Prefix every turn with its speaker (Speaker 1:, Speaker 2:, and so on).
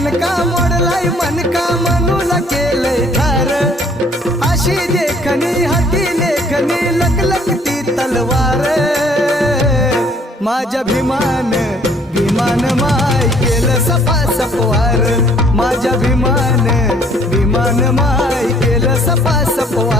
Speaker 1: कणका मोडलाय मनका मनूला केलंय धार. अशी देखणी हाती लेखणी लकलकती तलवार. माझ्या भीमान विमान माय केलं सपा सपवार माझ्या भीमान भीमान माय केलं सपा सपवार